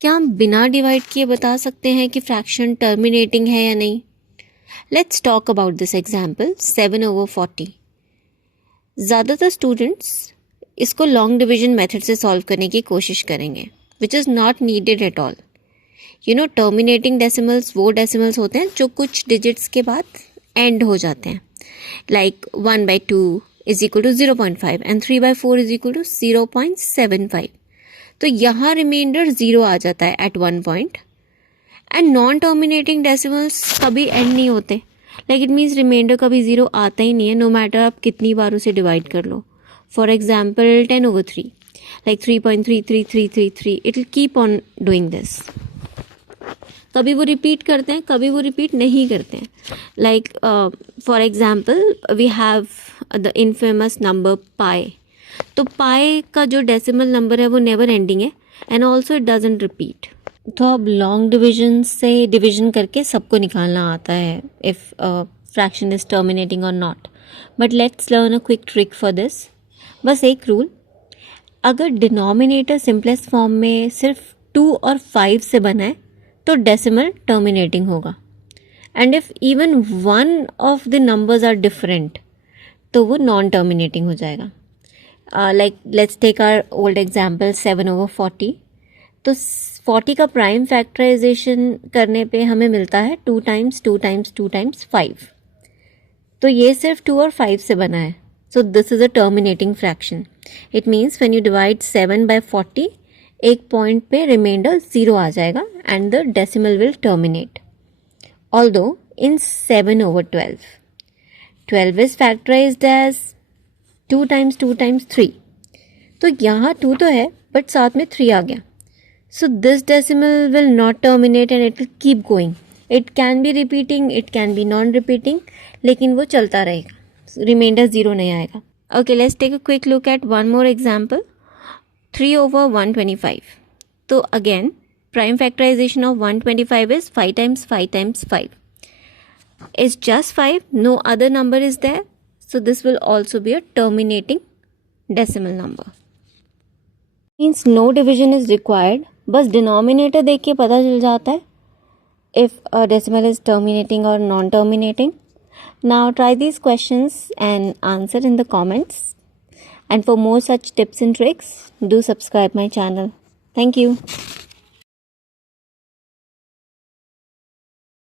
क्या हम बिना डिवाइड किए बता सकते हैं कि फ्रैक्शन टर्मिनेटिंग है या नहीं? Let's talk about this example 7/40। ज़्यादातर स्टूडेंट्स इसको लॉन्ग डिवीजन मेथड से सॉल्व करने की कोशिश करेंगे, which is not needed at all. Terminating decimals वो डेसिमल्स होते हैं जो कुछ डिजिट्स के बाद एंड हो जाते हैं, like 1/2 is equal to 0.5 and 3/4 is equal to 0.75। तो यहाँ रिमाइंडर 0 आ जाता है at 1 point. And non terminating decimals कभी एंड नहीं होते, लाइक इट मीन्स रिमाइंडर कभी 0 आता ही नहीं है, नो मैटर आप कितनी बार उसे डिवाइड कर लो। For example 10/3, like 3.33333, it will keep on doing this. कभी वो रिपीट करते हैं, कभी वो रिपीट नहीं करते हैं। Like for example we have the infamous number pi. तो पाई का जो डेसिमल नंबर है वो नेवर एंडिंग है and also it doesn't repeat. तो अब लॉन्ग डिविजन से डिविजन करके सबको निकालना आता है इफ़ फ्रैक्शन इज टर्मिनेटिंग और not. But let's learn a quick trick for this. बस एक रूल, अगर डिनोमिनेटर सिंपलेस्ट फॉर्म में सिर्फ 2 और 5 से बना है तो डेसिमल टर्मिनेटिंग होगा। And if even one of the numbers are different तो वो नॉन टर्मिनेटिंग हो जाएगा। Like let's take our old example 7/40। तो 40 का प्राइम फैक्टराइजेशन करने पे हमें मिलता है 2 टाइम्स 2 टाइम्स 2 टाइम्स 5। तो ये सिर्फ 2 और 5 से बना है, so this is a terminating fraction. It means when you divide 7/40, एक पॉइंट पे रिमाइंडर 0 आ जाएगा and the decimal will terminate. Although in 7/12, 12 is factorised as 2 times 2 times 3। तो यहाँ 2 तो है बट साथ में 3 आ गया, so this decimal will not terminate and it will keep going. It can be repeating, it can be non-repeating, लेकिन वो चलता रहेगा, रिमाइंडर 0 नहीं आएगा। Okay, let's take a quick look at one more example, 3/125. तो again, prime factorization of 125 is 5 times 5 times 5. It's just 5, no other number is there, so this will also be a terminating decimal number. Means no division is required, बस denominator देख के पता चल जाता है if a decimal is terminating और non terminating. Now try these questions and answer in the comments, and for more such tips and tricks, do subscribe my channel. Thank you.